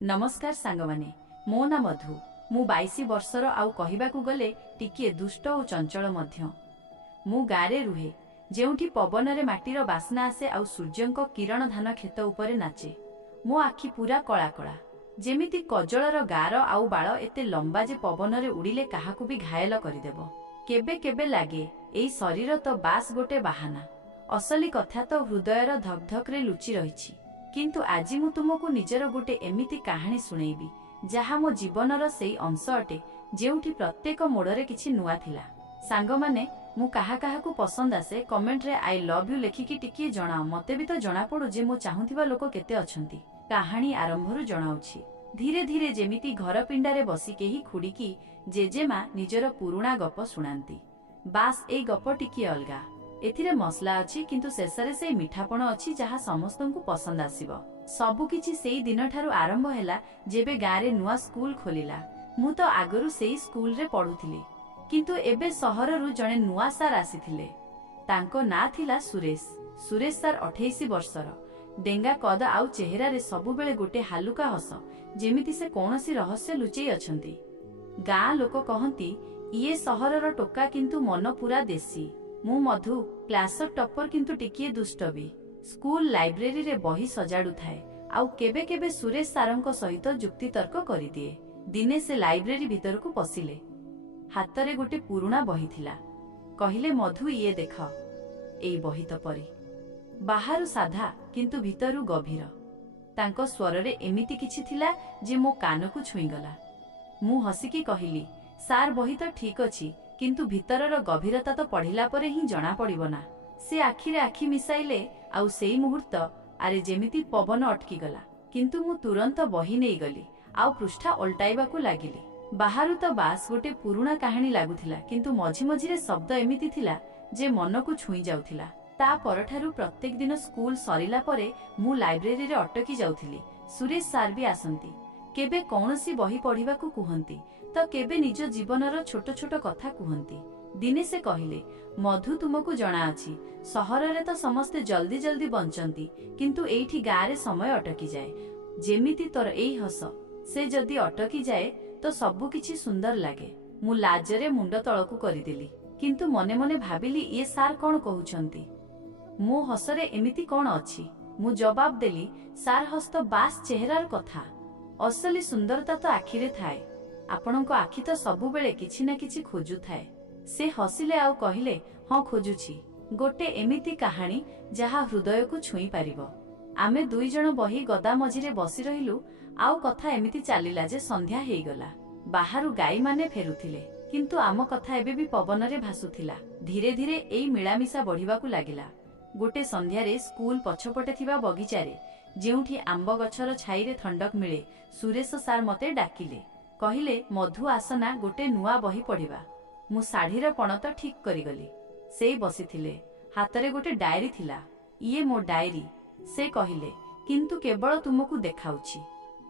नमस्कार सांगमाने मो ना मधु मु 22 वर्षर आउ कहिबाकु गले टिकिए दुष्ट और चंचल मध्य। मु गारे रुहे जेउठी पवनरे माटीर बास्ना आसे आउ सूर्यंक किरण धान खेत उपरे नाचे। मो आखि पूरा कला कला जेमिति कजलर गार आउ बाळ एते लंबा जे पवनरे उड़िले काहाकु भी घायल करिदेबो। केबे केबे लागे एई शरीर तो बास गोटे बाहाना, असली कथा तो हृदयर धक रे लुचि रहिछि। किंतु आज मु तुमको निजर गोटे एमिति कहानी सुनेबी जहा मो जीवनर सेई अंश अटे जेउठी प्रत्येक मोड़रे किछि नुआ थिला। सांग माने मु काहा काहा को पसंद आसे कमेंट रे आई लव यू लेखिकी टिकिए जणाओ, मते भी तो जणा पड़ो जे मो चाहुथिबा लोक केते अछंती। कहानी आरंभरु जणाउछि। धीरे धीरे जेमिति घर पिंडारे बसी केही खुड़ीकी जेजेमा निजर पुरुणा गप सुनांती। बास एई गप टिकिए अलगा, एथिरे मसला अछि किंतु शेषरे से मिठापण अछि जहा समस्तंकु पसंद आसीबो। सबु किछि सेई दिन ठारु आरंभ हैला जेबे गारे नुआ स्कूल खोलिला। मु तो आगरु सेई स्कूल रे पढुथिली, किंतु एबे सहररु जणे नुआ सार आसीथिले। तांको ना थिला सुरेश। सुरेश सार 28 वर्षर, डेंगा कद आउ चेहरा रे सबु बेले गोटे हालुका हस जेमिति से कोनोसी रहस्य लुचेई अछंती। गाँ लोक कहंती इए सहरर टोका किंतु मन पूरा देसी। मु मधु क्लास टॉपर किंतु टिकिए दुष्ट भी। स्कूल लाइब्रेरी रे बही सजाड़ू थाए आउ केबे केबे सुरेश सारंको सहित जुक्ति तर्क करि दिए। दिने से लाइब्रेरी भीतर को पसिले, हातरे गोटे पुरुणा बही थिला। कहिले मधु ये देख एई बही तो परी। बाहरु साधा किंतु भीतरु गभीर। तांको स्वर रे एमिति किछि थिला जे मो कान को छुई गला। मु हसिकी कहिली, सार बही तो ठीक अछि किंतु भीतरर गभीरता तो पढ़िला परे ही जना पड़िबो ना। से आखिरे आखि मिसाइले आउ सेई मुहूर्त आरे जेमिति पवन अटकी गला। किंतु मु तुरंत बही नेई गली आउ पृष्ठा उल्टाइबाकू लागिली। बाहरु तो बास गोटे पुरुणा कहानी लागुथिला किंतु मझी मझिरे शब्द एमिति थिला जे मन को छुई जाउथिला। ता परठारु प्रत्येक दिन स्कूल सरिला परे मु लाइब्रेरी रे अटकी जाउथिली। सुरेश सार भी आसंती, केबे कौनसी बही पढ़िबाकू कुहंती तो केबे निज जीवनर छोट छोट कथा कुहंती। दिने से कहिले, मधु तुमको जणा अछि सहर रे तो समस्ते जल्दी जल्दी बंचंती किंतु एठी गारे समय अटकी जाए। जेमिति तोर एई हस से जदि अटकी जाए तो सबु किछि सुंदर लागे। मु लाजरे मुंड तळकू करिदेली किंतु मने मने भाबिली ये सार कोन कहउछंती। मो हसरे एमिति कोन अछि। मु जवाब देली, सार हस्त बास चेहरार कथा। असली सुंदरता तो आखिरे थाए। आपणको आखि तो सबु बेले किछि ना किछि खोजु थाए। से हसिले आउ कहिले, हाँ खोजुछि गोटे एमिति कहानी जहा हृदय को छुई पारिबो। आमे दुई जण बही गदा मझिरे बसी रहिलु आउ कथा एमिति चालिला जे संध्या हेई गला। बाहरु गाई माने फेरुथिले किंतु आम कथा एबे भी पवन रे भासुथिला। धीरे धीरे एई मिलामिसा बढ़िबाकू लागिला। गोटे संध्या रे स्कूल पछपटे थिबा बगीचारे जेउठी आंब गछर छाई रे ठंडक मिले, सुरेश सार मते डाकिले। कहिले, मधु आसना गोटे नुआ बही पढ़िबा। मु साढ़ीर पणत ठीक करिगली। से बसिथिले, हातरे गोटे डायरी थिला। इए मो डायरी, से कहिले, किंतु केवल तुमको देखाउछि।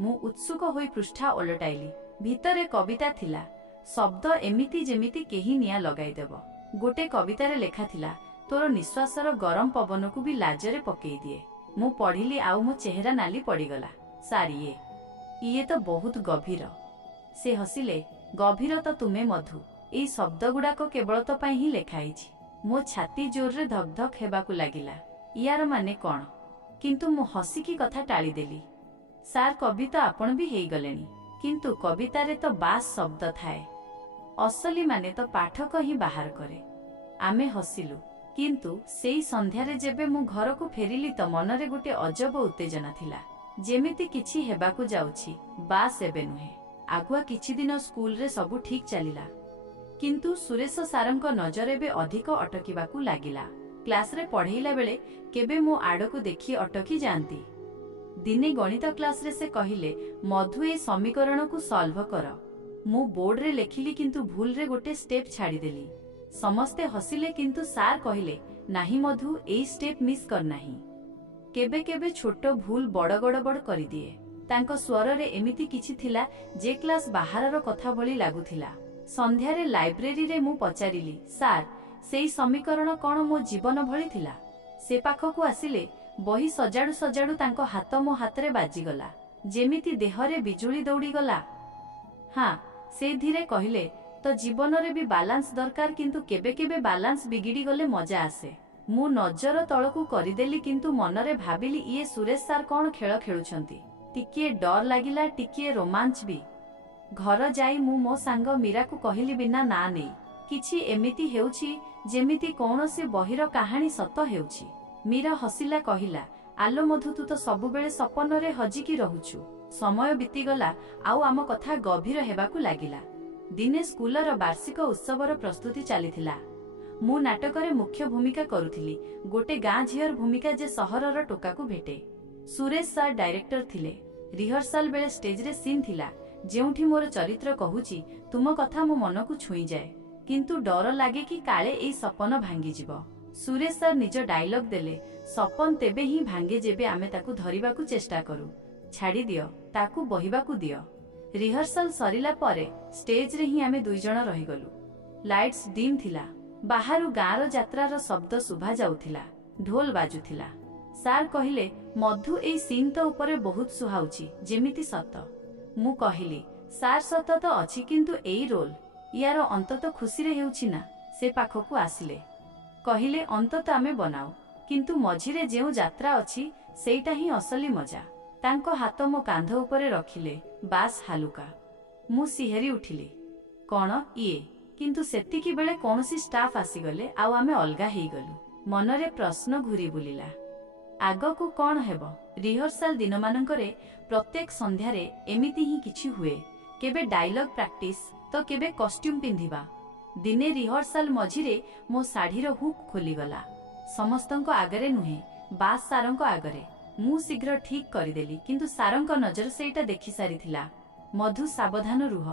मु उत्सुक होई पृष्ठा ओलटाइली। भीतरे कविता थिला, शब्द एमिति जेमिति केही निया लगाई देबो। गोटे कवितारे लेखा थिला, तोर निश्वासर गरम पवन को भी लाजरे पकेई दिए। मु पढ़िली आउ मो चेहरा नाली पड़ीगला। सार इए तो बहुत गभीर। से हसिले, गभीर तो तुमे मधु, एई शब्द गुड़ाक केवल तो पाई ही लेखाइछि। मो छाती जोर रे धक धक हेबाकू लागिला। यार माने कोन? किंतु मु हसिकी कथा टाली देली। सार कवि तो आपण भी हेई गलेनी, किंतु कवितारे तो बास शब्द थाए। असली माने तो पाठक ही बाहर करे। आमे हसिलु, किंतु सेई संध्यारे जेबे मु घर को फेरिली तो मनरे गोटे अजब उत्तेजना थिला। जेमिति किछि हेबाकू जाउछि, बास एबे नुहे। आगुआ किछि दिन स्कूल रे सबु ठीक चलिला, किंतु सुरेश सारंक नजर एबे अधिक अटकीबाकू लागिला। क्लास रे पढ़ेइला बेले केबे मो आडकू देखि अटकी जांती। दिने गणित क्लास रे से कहिले, मधु ए समीकरण को सॉल्व कर। मु बोर्ड रे लेखिली किंतु भूल रे गोटे स्टेप छाड़ी देली। समस्ते हसिले किंतु सार कहिले, नाही मधु एई स्टेप मिस कर नाही। केबे केबे छोट भूल बड़ गड़बड़ करि दिए। तांको स्वर रे एमिति किछि थिला जे क्लास बाहरर कथा भली लागुथिला। संध्यारे लाइब्रेरी रे मु पचारिली, सार सेई समीकरण कोन मो जीवन भली थिला? से पाखकू आसिले, बही सजाडू सजाडू तांको हाथ मो हाथ रे बाजी गला। ଯେମିତି ଦେହରେ ବିଜୁଳି ଦୌଡ଼ିଗଲା। ହଁ, ସେ ଧୀରେ କହିଲେ, ତ ଜୀବନରେ ବି ବାଲାନ୍ସ ଦରକାର, କିନ୍ତୁ କେବେ କେବେ ବାଲାନ୍ସ ବିଗିଡ଼ି ଗଲେ ମଜା ଆସେ। ମୁଁ ନଜର ତଳକୁ କରିଦେଲି, କିନ୍ତୁ ମନରେ ଭାବିଲି ଇଏ ସୁରେଶ ସାର୍ କ'ଣ ଖେଳ ଖେଳୁଛନ୍ତି। ଟିକିଏ ଡର ଲାଗିଲା, ଟିକିଏ ରୋମାଞ୍ଚ ବି। ଘର ଯାଇ ମୁଁ ମୋ ସାଙ୍ଗ ମୀରାକୁ କହିଲି ବିନା ନାଁ ନେଇ, କିଛି ଏମିତି ହେଉଛି ଯେମିତି କୌଣସି ବହିର କାହାଣୀ ସତ ହେଉଛି। ମୀରା ହସିଲା, କହିଲା, ଆଲୋ ମଧୁ, ତୁ ତ ସବୁବେଳେ ସପନରେ ହଜିକି ରହୁଛୁ। ସମୟ ବିତିଗଲା, ଆଉ ଆମ କଥା ଗଭୀର ହେବାକୁ ଲାଗିଲା। ଦିନେ ସ୍କୁଲର ବାର୍ଷିକ ଉତ୍ସବର ପ୍ରସ୍ତୁତି ଚାଲିଥିଲା। ମୁଁ ନାଟକରେ ମୁଖ୍ୟ ଭୂମିକା କରୁଥିଲି, ଗୋଟେ ଗାଁ ଝିଅର ଭୂମିକା ଯେ ସହରର ଟୋକାକୁ ଭେଟେ। ସୁରେଶ ସାର୍ ଡାଇରେକ୍ଟର ଥିଲେ। ରିହର୍ସାଲ ବେଳେ ଷ୍ଟେଜରେ ସିନ୍ ଥିଲା ଯେଉଁଠି ମୋର ଚରିତ୍ର କହୁଛି, ତୁମ କଥା ମୋ ମନକୁ ଛୁଇଁଯାଏ, କିନ୍ତୁ ଡର ଲାଗେ କି କାଳେ ଏଇ ସପନ ଭାଙ୍ଗିଯିବ। ସୁରେଶ ସାର୍ ନିଜ ଡାଇଲଗ ଦେଲେ, ସପନ ତେବେ ହିଁ ଭାଙ୍ଗେ ଯେବେ ଆମେ ତାକୁ ଧରିବାକୁ ଚେଷ୍ଟା କରୁ। ଛାଡ଼ିଦିଅ, ତାକୁ ବହିବାକୁ ଦିଅ। ରିହର୍ସାଲ ସରିଲା ପରେ ଷ୍ଟେଜରେ ହିଁ ଆମେ ଦୁଇଜଣ ରହିଗଲୁ। ଲାଇଟ୍ସ ଡିମ୍ ଥିଲା। ବାହାରୁ ଗାଁର ଯାତ୍ରାର ଶବ୍ଦ ଶୁଭା ଯାଉଥିଲା, ଢୋଲ ବାଜୁଥିଲା। ସାର୍ କହିଲେ, ମଧୁ, ଏଇ ସିନ୍ ତ ଉପରେ ବହୁତ ସୁହାଉଛି, ଯେମିତି ସତ। ମୁଁ କହିଲି, ସାର୍ ସତ ତ ଅଛି, କିନ୍ତୁ ଏଇ ରୋଲ, ୟାର ଅନ୍ତତ ଖୁସିରେ ହେଉଛି ନା? ସେ ପାଖକୁ ଆସିଲେ, କହିଲେ, ଅନ୍ତତ ଆମେ ବନାଉ, କିନ୍ତୁ ମଝିରେ ଯେଉଁ ଯାତ୍ରା ଅଛି ସେଇଟା ହିଁ ଅସଲି ମଜା। ତାଙ୍କ ହାତ ମୋ କାନ୍ଧ ଉପରେ ରଖିଲେ, ବାସ୍ ହାଲୁକା। ମୁଁ ଶିହରି ଉଠିଲି। କ'ଣ ଇଏ? କିନ୍ତୁ ସେତିକି ବେଳେ କୌଣସି ଷ୍ଟାଫ୍ ଆସିଗଲେ, ଆଉ ଆମେ ଅଲଗା ହେଇଗଲୁ। ମନରେ ପ୍ରଶ୍ନ ଘୁରି ବୁଲିଲା, ଆଗକୁ କ'ଣ ହେବ? ରିହର୍ସାଲ ଦିନମାନଙ୍କରେ ପ୍ରତ୍ୟେକ ସନ୍ଧ୍ୟାରେ ଏମିତି ହିଁ କିଛି ହୁଏ। କେବେ ଡାଇଲଗ ପ୍ରାକ୍ଟିସ୍, ତ କେବେ କଷ୍ଟ୍ୟୁମ୍ ପିନ୍ଧିବା। ଦିନେ ରିହର୍ସାଲ ମଝିରେ ମୋ ଶାଢ଼ୀର ହୁକ୍ ଖୋଲିଗଲା। ସମସ୍ତଙ୍କ ଆଗରେ ନୁହେଁ, ବାସ୍ ସାରଙ୍କ ଆଗରେ। ମୁଁ ଶୀଘ୍ର ଠିକ୍ କରିଦେଲି, କିନ୍ତୁ ସାରଙ୍କ ନଜର ସେଇଟା ଦେଖି ସାରିଥିଲା। ମଧୁ, ସାବଧାନ ରୁହ,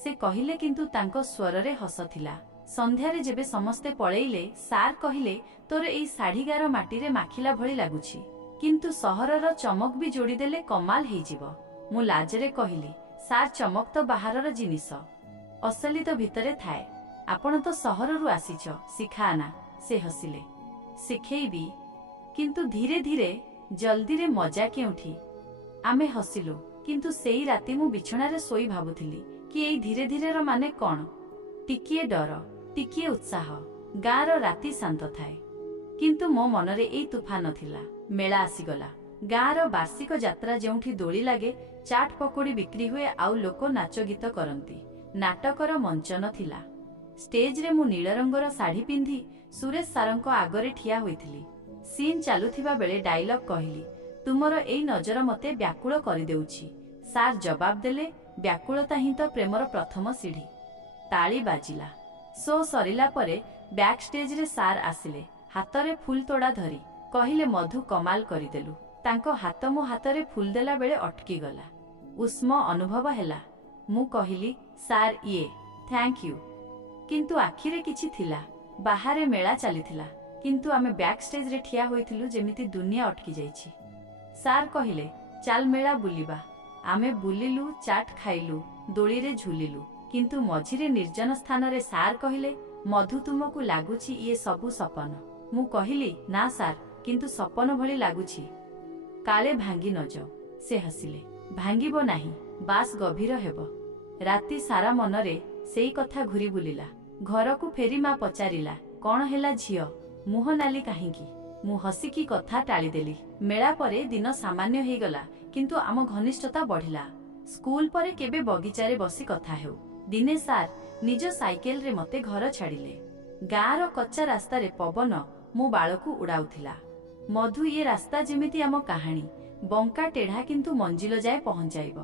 ସେ କହିଲେ, କିନ୍ତୁ ତାଙ୍କ ସ୍ୱରରେ ହସ ଥିଲା। ସନ୍ଧ୍ୟାରେ ଯେବେ ସମସ୍ତେ ପଳେଇଲେ, ସାର୍ କହିଲେ, ତୋର ଏଇ ଶାଢ଼ୀ ଗାର ମାଟିରେ ମାଖିଲା ଭଳି ଲାଗୁଛି, କିନ୍ତୁ ସହରର ଚମକ ବି ଯୋଡ଼ିଦେଲେ କମାଲ ହେଇଯିବ। ମୁଁ ଲାଜରେ କହିଲି, ସାର୍, ଚମକ ତ ବାହାରର ଜିନିଷ, ଅସଲି ତ ଭିତରେ ଥାଏ। ଆପଣ ତ ସହରରୁ ଆସିଛ, ଶିଖାନା। ସେ ହସିଲେ, ଶିଖେଇବି, କିନ୍ତୁ ଧୀରେ ଧୀରେ, ଜଲ୍ଦିରେ ମଜା କେଉଁଠି? ଆମେ ହସିଲୁ, କିନ୍ତୁ ସେଇ ରାତି ମୁଁ ବିଛଣାରେ ଶୋଇ ଭାବୁଥିଲି କି ଏଇ ଧୀରେ ଧୀରେର ମାନେ କ'ଣ? ଟିକିଏ ଡର, ଟିକିଏ ଉତ୍ସାହ। ଗାଁର ରାତି ଶାନ୍ତ ଥାଏ, କିନ୍ତୁ ମୋ ମନରେ ଏଇ ତୁଫାନ ଥିଲା। ମେଳା ଆସିଗଲା। ଗାଁର ବାର୍ଷିକ ଯାତ୍ରା, ଯେଉଁଠି ଦୋଳି ଲାଗେ, ଚାଟ୍ ପକୋଡ଼ି ବିକ୍ରି ହୁଏ, ଆଉ ଲୋକ ନାଚ ଗୀତ କରନ୍ତି। ନାଟକର ମଞ୍ଚନ ଥିଲା। ଷ୍ଟେଜରେ ମୁଁ ନୀଳ ରଙ୍ଗର ଶାଢ଼ୀ ପିନ୍ଧି ସୁରେଶ ସାରଙ୍କ ଆଗରେ ଠିଆ ହୋଇଥିଲି। ସିନ୍ ଚାଲୁଥିବା ବେଳେ ଡାଇଲଗ କହିଲି, ତୁମର ଏଇ ନଜର ମୋତେ ବ୍ୟାକୁଳ କରିଦେଉଛି। ସାର୍ ଜବାବ ଦେଲେ, ବ୍ୟାକୁଳତା ହିଁ ତ ପ୍ରେମର ପ୍ରଥମ ସିଢ଼ି। ତାଳି ବାଜିଲା। ଶୋ ସରିଲା ପରେ ବ୍ୟାକ୍ ଷ୍ଟେଜରେ ସାର୍ ଆସିଲେ, ହାତରେ ଫୁଲ ତୋଡ଼ା ଧରି। କହିଲେ, ମଧୁ, କମାଲ କରିଦେଲୁ। ତାଙ୍କ ହାତ ମୋ ହାତରେ ଫୁଲ ଦେଲା ବେଳେ ଅଟକିଗଲା। ଉଷ୍ମ ଅନୁଭବ ହେଲା। ମୁଁ କହିଲି, ସାର୍, ଇଏ ଥ୍ୟାଙ୍କ ୟୁ। କିନ୍ତୁ ଆଖିରେ କିଛି ଥିଲା। ବାହାରେ ମେଳା ଚାଲିଥିଲା, କିନ୍ତୁ ଆମେ ବ୍ୟାକ୍ ଷ୍ଟେଜରେ ଠିଆ ହୋଇଥିଲୁ ଯେମିତି ଦୁନିଆ ଅଟକି ଯାଇଛି। ସାର୍ କହିଲେ, ଚାଲ ମେଳା ବୁଲିବା। ଆମେ ବୁଲିଲୁ, ଚାଟ୍ ଖାଇଲୁ, ଦୋଳିରେ ଝୁଲିଲୁ, କିନ୍ତୁ ମଝିରେ ନିର୍ଜନ ସ୍ଥାନରେ ସାର୍ କହିଲେ, ମଧୁ, ତୁମକୁ ଲାଗୁଛି ଇଏ ସବୁ ସପନ? ମୁଁ କହିଲି, ନା ସାର୍, କିନ୍ତୁ ସପନ ଭଳି ଲାଗୁଛି, କାଳେ ଭାଙ୍ଗି ନଯାଉ। ସେ ହସିଲେ, ଭାଙ୍ଗିବ ନାହିଁ, ବାସ୍ ଗଭୀର ହେବ। ରାତି ସାରା ମନରେ ସେଇ କଥା ଘୁରି ବୁଲିଲା। ଘରକୁ ଫେରି ମା ପଚାରିଲା, କ'ଣ ହେଲା ଝିଅ, ମୁହଁ ନାଲି କାହିଁକି? ମୁଁ ହସିକି କଥା ଟାଳିଦେଲି। ମେଳା ପରେ ଦିନ ସାମାନ୍ୟ ହେଇଗଲା, କିନ୍ତୁ ଆମ ଘନିଷ୍ଠତା ବଢ଼ିଲା। ସ୍କୁଲ ପରେ କେବେ ବଗିଚାରେ ବସି କଥା ହେଉ। ଦିନେ ସାର୍ ନିଜ ସାଇକେଲରେ ମୋତେ ଘର ଛାଡ଼ିଲେ। ଗାଁର କଚ୍ଚା ରାସ୍ତାରେ ପବନ ମୋ ବାଳକୁ ଉଡ଼ାଉଥିଲା। ମଧୁ, ଇଏ ରାସ୍ତା ଯେମିତି ଆମ କାହାଣୀ, ବଙ୍କା ଟେଢ଼ା, କିନ୍ତୁ ମଞ୍ଜିଲ ଯାଏ ପହଞ୍ଚାଇବ।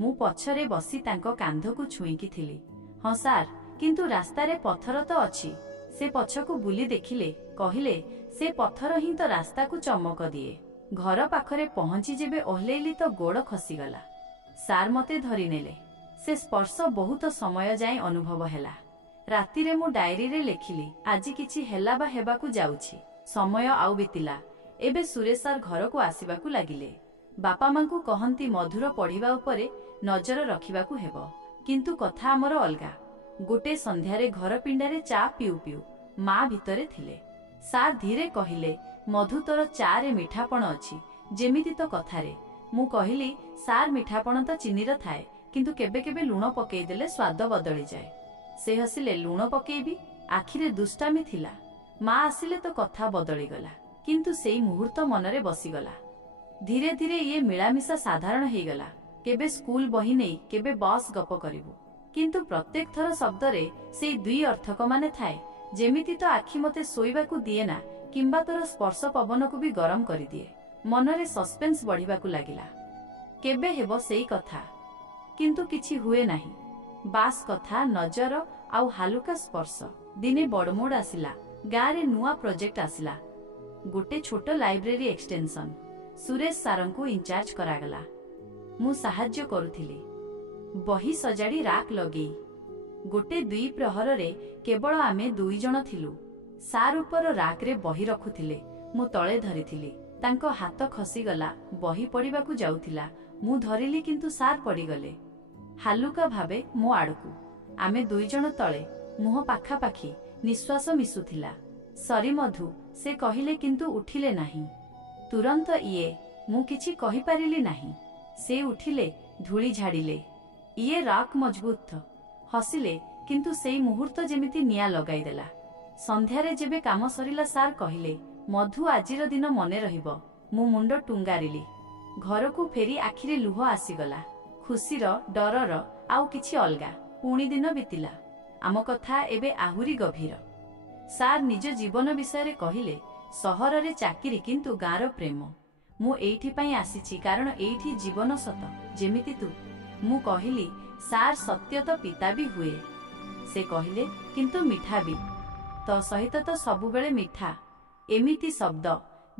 ମୁଁ ପଛରେ ବସି ତାଙ୍କ କାନ୍ଧକୁ ଛୁଇଁକି ଥିଲି। ହଁ ସାର୍, କିନ୍ତୁ ରାସ୍ତାରେ ପଥର ତ ଅଛି। ସେ ପଛକୁ ବୁଲି ଦେଖିଲେ, କହିଲେ, ସେ ପଥର ହିଁ ତ ରାସ୍ତାକୁ ଚମକ ଦିଏ। ଘର ପାଖରେ ପହଞ୍ଚି ଯେବେ ଓହ୍ଲେଇଲି ତ ଗୋଡ଼ ଖସିଗଲା। ସାର୍ ମୋତେ ଧରିନେଲେ। ସେ ସ୍ପର୍ଶ ବହୁତ ସମୟ ଯାଏଁ ଅନୁଭବ ହେଲା। ରାତିରେ ମୁଁ ଡାଏରୀରେ ଲେଖିଲି, ଆଜି କିଛି ହେଲା ବା ହେବାକୁ ଯାଉଛି। ସମୟ ଆଉ ବିତିଲା। ଏବେ ସୁରେଶ ସାର୍ ଘରକୁ ଆସିବାକୁ ଲାଗିଲେ। ବାପା ମାଙ୍କୁ କହନ୍ତି ମଧୁର ପଢ଼ିବା ଉପରେ ନଜର ରଖିବାକୁ ହେବ, କିନ୍ତୁ କଥା ଆମର ଅଲଗା। ଗୋଟେ ସନ୍ଧ୍ୟାରେ ଘର ପିଣ୍ଡାରେ ଚା ପିଉ ପିଉ ମା ଭିତରେ ଥିଲେ। ସାର୍ ଧୀରେ କହିଲେ, ମଧୁ, ତୋର ଚାରେ ମିଠାପଣ ଅଛି, ଯେମିତି ତ କଥାରେ। ମୁଁ କହିଲି, ସାର୍ ମିଠାପଣ ତ ଚିନିର ଥାଏ, କିନ୍ତୁ କେବେ କେବେ ଲୁଣ ପକେଇଦେଲେ ସ୍ୱାଦ ବଦଳିଯାଏ। ସେ ହସିଲେ, ଲୁଣ ପକେଇବି? ଆଖିରେ ଦୁଷ୍ଟାମି ଥିଲା। ମା ଆସିଲେ ତ କଥା ବଦଳିଗଲା, କିନ୍ତୁ ସେଇ ମୁହୂର୍ତ୍ତ ମନରେ ବସିଗଲା। ଧୀରେ ଧୀରେ ଇଏ ମିଳାମିଶା ସାଧାରଣ ହେଇଗଲା। କେବେ ସ୍କୁଲ ବହି ନେଇ, କେବେ ବସ୍ ଗପ କରିବୁ, କିନ୍ତୁ ପ୍ରତ୍ୟେକ ଥର ଶବ୍ଦରେ ସେଇ ଦୁଇ ଅର୍ଥକମାନେ ଥାଏ। ଯେମିତି ତ ଆଖି ମତେ ଶୋଇବାକୁ ଦିଏ ନା, କିମ୍ବା ତୋର ସ୍ପର୍ଶ ପବନକୁ ବି ଗରମ କରିଦିଏ। ମନରେ ସସ୍ପେନ୍ସ ବଢିବାକୁ ଲାଗିଲା। କେବେ ହେବ ସେଇ କଥା? କିନ୍ତୁ କିଛି ହୁଏ ନାହିଁ। ବାସ୍ କଥା, ନଜର ଆଉ ହାଲୁକା ସ୍ପର୍ଶ। ଦିନେ ବଡ଼ମୋଡ଼ ଆସିଲା। ଗାଁରେ ନୂଆ ପ୍ରୋଜେକ୍ଟ ଆସିଲା। ଗୋଟେ ଛୋଟ ଲାଇବ୍ରେରୀ ଏକ୍ସଟେନସନ। ସୁରେଶ ସାରଙ୍କୁ ଇନଚାର୍ଜ କରାଗଲା। ମୁଁ ସାହାଯ୍ୟ କରୁଥିଲି, ବହି ସଜାଡ଼ି ରାକ୍ ଲଗେଇ। ଗୋଟେ ଦୁଇ ପ୍ରହରରେ କେବଳ ଆମେ ଦୁଇ ଜଣ ଥିଲୁ। ସାର୍ ଉପର ରାକ୍ରେ ବହି ରଖୁଥିଲେ, ମୁଁ ତଳେ ଧରିଥିଲି। ତାଙ୍କ ହାତ ଖସିଗଲା, ବହି ପଡ଼ିବାକୁ ଯାଉଥିଲା। ମୁଁ ଧରିଲି, କିନ୍ତୁ ସାର୍ ପଡ଼ିଗଲେ ହାଲୁକା ଭାବେ ମୋ ଆଡ଼କୁ। ଆମେ ଦୁଇ ଜଣ ତଳେ, ମୁହଁ ପାଖାପାଖି, ନିଶ୍ୱାସ ମିଶୁଥିଲା। ସରି ମଧୁ, ସେ କହିଲେ, କିନ୍ତୁ ଉଠିଲେ ନାହିଁ। ତୁରନ୍ତ ମୁଁ କିଛି କହିପାରିଲି ନାହିଁ। ସେ ଉଠିଲେ, ଧୂଳି ଝାଡ଼ିଲେ। ରାକ୍ ମଜବୁତ। ହସିଲେ, କିନ୍ତୁ ସେଇ ମୁହୂର୍ତ୍ତ ଯେମିତି ନିଆଁ ଲଗାଇଦେଲା। ସନ୍ଧ୍ୟାରେ ଯେବେ କାମ ସରିଲା, ସାର୍ କହିଲେ, ମଧୁ, ଆଜିର ଦିନ ମନେ ରହିବ। ମୁଁ ମୁଣ୍ଡ ଟୁଙ୍ଗାରିଲି। ଘରକୁ ଫେରି ଆଖିରେ ଲୁହ ଆସିଗଲା। ଖୁସିର, ଡରର, ଆଉ କିଛି ଅଲଗା। ପୁଣି ଦିନ ବିତିଲା। ଆମ କଥା ଏବେ ଆହୁରି ଗଭୀର। ସାର୍ ନିଜ ଜୀବନ ବିଷୟରେ କହିଲେ, ସହରରେ ଚାକିରି, କିନ୍ତୁ ଗାଁର ପ୍ରେମ। ମୁଁ ଏଇଥିପାଇଁ ଆସିଛି, କାରଣ ଏଇଠି ଜୀବନ ସତ, ଯେମିତି ତୁ। ମୁଁ କହିଲି, ସାର୍, ସତ୍ୟ ତ ପିତା ବି ହୁଏ। ସେ କହିଲେ, କିନ୍ତୁ ମିଠା ବି। ତୋ ସହିତ ତ ସବୁବେଳେ ମିଠା। ଏମିତି ଶବ୍ଦ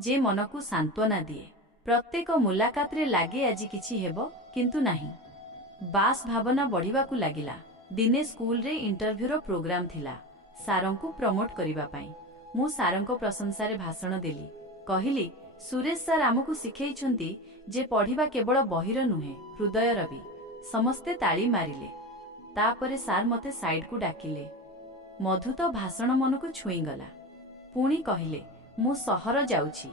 ଯେ ମନକୁ ସାନ୍ତ୍ୱନା ଦିଏ। ପ୍ରତ୍ୟେକ ମୁଲାକାତରେ ଲାଗେ ଆଜି କିଛି ହେବ, କିନ୍ତୁ ନାହିଁ। ବାସ୍ ଭାବନା ବଢ଼ିବାକୁ ଲାଗିଲା। ଦିନେ ସ୍କୁଲରେ ଇଣ୍ଟରଭ୍ୟୁର ପ୍ରୋଗ୍ରାମ ଥିଲା, ସାରଙ୍କୁ ପ୍ରମୋଟ କରିବା ପାଇଁ। ମୁଁ ସାରଙ୍କ ପ୍ରଶଂସାରେ ଭାଷଣ ଦେଲି। କହିଲି, ସୁରେଶ ସାର୍ ଆମକୁ ଶିଖେଇଛନ୍ତି ଯେ ପଢ଼ିବା କେବଳ ବହିର ନୁହେଁ, ହୃଦୟର ବି। ସମସ୍ତେ ତାଳି ମାରିଲେ। ତାପରେ ସାର୍ ମତେ ସାଇଡ୍କୁ ଡାକିଲେ। ମଧୁ, ତ ଭାଷଣ ମନକୁ ଛୁଇଁଗଲା। ପୁଣି କହିଲେ, ମୁଁ ସହର ଯାଉଛି,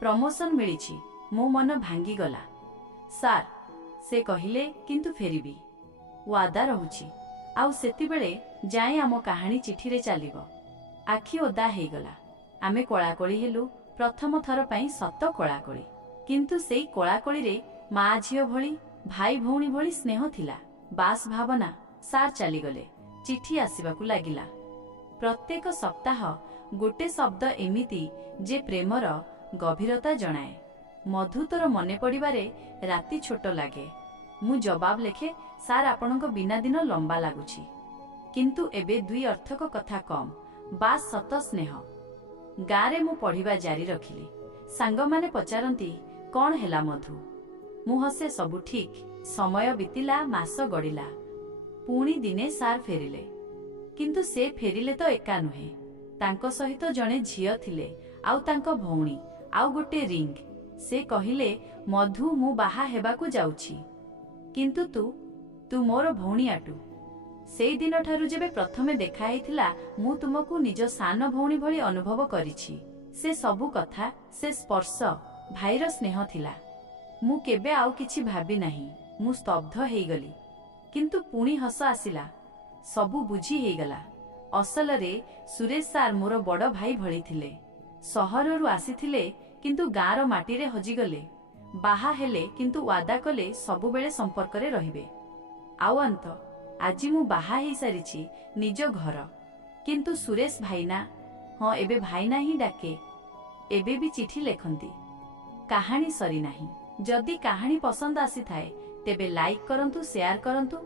ପ୍ରମୋସନ ମିଳିଛି। ମୋ ମନ ଭାଙ୍ଗିଗଲା। ସାର୍, ସେ କହିଲେ, କିନ୍ତୁ ଫେରିବି, ୱାଦା ରହୁଛି। ଆଉ ସେତିବେଳେ ଯାଏଁ ଆମ କାହାଣୀ ଚିଠିରେ ଚାଲିବ। ଆଖି ଓଦା ହେଇଗଲା। ଆମେ କୋଳାକୋଳି ହେଲୁ, ପ୍ରଥମ ଥର ପାଇଁ ସତ କୋଳାକୋଳି। କିନ୍ତୁ ସେଇ କୋଳାକୋଳିରେ ମା ଝିଅ ଭଳି, ଭାଇ ଭଉଣୀ ଭଳି ସ୍ନେହ ଥିଲା। ବାସ୍ ଭାବନା। ସାର୍ ଚାଲିଗଲେ। ଚିଠି ଆସିବାକୁ ଲାଗିଲା। ପ୍ରତ୍ୟେକ ସପ୍ତାହ ଗୋଟେ ଶବ୍ଦ ଏମିତି ଯେ ପ୍ରେମର ଗଭୀରତା ଜଣାଏ। ମଧୁ, ତୋର ମନେ ପଡ଼ିବାରେ ରାତି ଛୋଟ ଲାଗେ। ମୁଁ ଜବାବ ଲେଖେ, ସାର୍, ଆପଣଙ୍କ ବିନା ଦିନ ଲମ୍ବା ଲାଗୁଛି। କିନ୍ତୁ ଏବେ ଦୁଇ ଅର୍ଥକ କଥା କମ୍, ବାସ୍ ସତ ସ୍ନେହ। ଗାଁରେ ମୁଁ ପଢ଼ିବା ଜାରି ରଖିଲି। ସାଙ୍ଗମାନେ ପଚାରନ୍ତି, କ'ଣ ହେଲା ମଧୁ? ମୁଁ ହସେ, ସବୁ ଠିକ୍। ସମୟ ବିତିଲା, ମାସ ଗଡ଼ିଲା। ପୁଣି ଦିନେ ସାର୍ ଫେରିଲେ। କିନ୍ତୁ ସେ ଫେରିଲେ ତ ଏକା ନୁହେଁ। ତାଙ୍କ ସହିତ ଜଣେ ଝିଅ ଥିଲେ, ଆଉ ତାଙ୍କ ଭଉଣୀ, ଆଉ ଗୋଟେ ରିଙ୍ଗ। ସେ କହିଲେ, ମଧୁ, ମୁଁ ବାହା ହେବାକୁ ଯାଉଛି, କିନ୍ତୁ ତୁ ମୋର ଭଉଣୀ ଆଟୁ। ସେଇ ଦିନଠାରୁ ଯେବେ ପ୍ରଥମେ ଦେଖା ହେଇଥିଲା, ମୁଁ ତୁମକୁ ନିଜ ସାନ ଭଉଣୀ ଭଳି ଅନୁଭବ କରିଛି। ସେ ସବୁ କଥା, ସେ ସ୍ପର୍ଶ, ଭାଇର ସ୍ନେହ ଥିଲା। ମୁଁ କେବେ ଆଉ କିଛି ଭାବି ନାହିଁ। ମୁଁ ସ୍ତବ୍ଧ ହେଇଗଲି। କିନ୍ତୁ ପୁଣି ହସ ଆସିଲା। ସବୁ ବୁଝି ହେଇଗଲା। ଅସଲରେ ସୁରେଶ ସାର୍ ମୋର ବଡ଼ ଭାଇ ଭଳି ଥିଲେ। ସହରରୁ ଆସିଥିଲେ, କିନ୍ତୁ ଗାଁର ମାଟିରେ ହଜିଗଲେ। ବାହା ହେଲେ, କିନ୍ତୁ ୱାଦା କଲେ ସବୁବେଳେ ସମ୍ପର୍କରେ ରହିବେ। ଆଉ ଆଜି ମୁଁ ବାହା ହେଇସାରିଛି, ନିଜ ଘର। କିନ୍ତୁ ସୁରେଶ ଭାଇନା, ହଁ, ଏବେ ଭାଇନା ହିଁ ଡାକେ। ଏବେ ବି ଚିଠି ଲେଖନ୍ତି। କାହାଣୀ ସରିନାହିଁ। ଯଦି କାହାଣୀ ପସନ୍ଦ ଆସିଥାଏ, ତେବେ ଲାଇକ୍ କରନ୍ତୁ, ସେୟାର କରନ୍ତୁ।